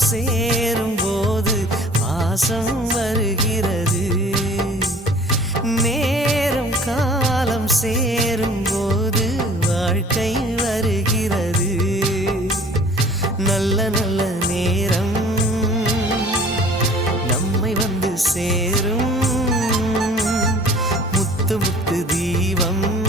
சேரும் போது பாசம் வருகிறது. நேரம் காலம் சேரும் போது வாழ்க்கை வருகிறது. நல்ல நல்ல நேரம் நம்மை வந்து சேரும். முத்து முத்து தீபம்